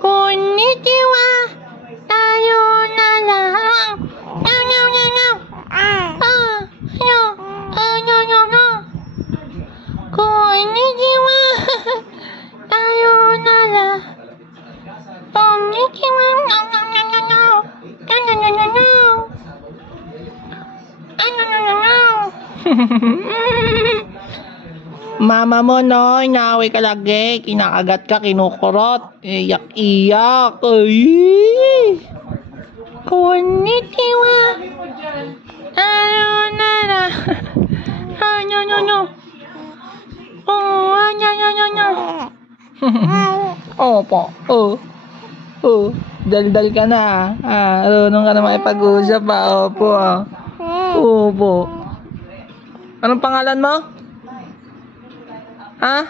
Konnichiwa. Tayo na lang. Nyaw, nyaw, nyaw, nyaw. Nyaw. Nyaw, nyaw, nyaw. Konnichiwa. Tayo na lang. Konnichiwa. Nyaw, nyaw, nyaw, nyaw, nyaw. Nyaw, nyaw, nyaw, nyaw, nyaw. Nyaw, nyaw, nyaw, nyaw. Mama mo, no, inaaway ka lagi, kinakagat ka, kinukurot, iyak-iyak, ay! Konnichiwa! Tayo na na! Nyo, nyo, nyo! Oh, nyo, nyo, nyo, nyo! Opo, dal-dal ka na, marunong ka na makipag-usap, opo, opo. Anong pangalan mo? Ha?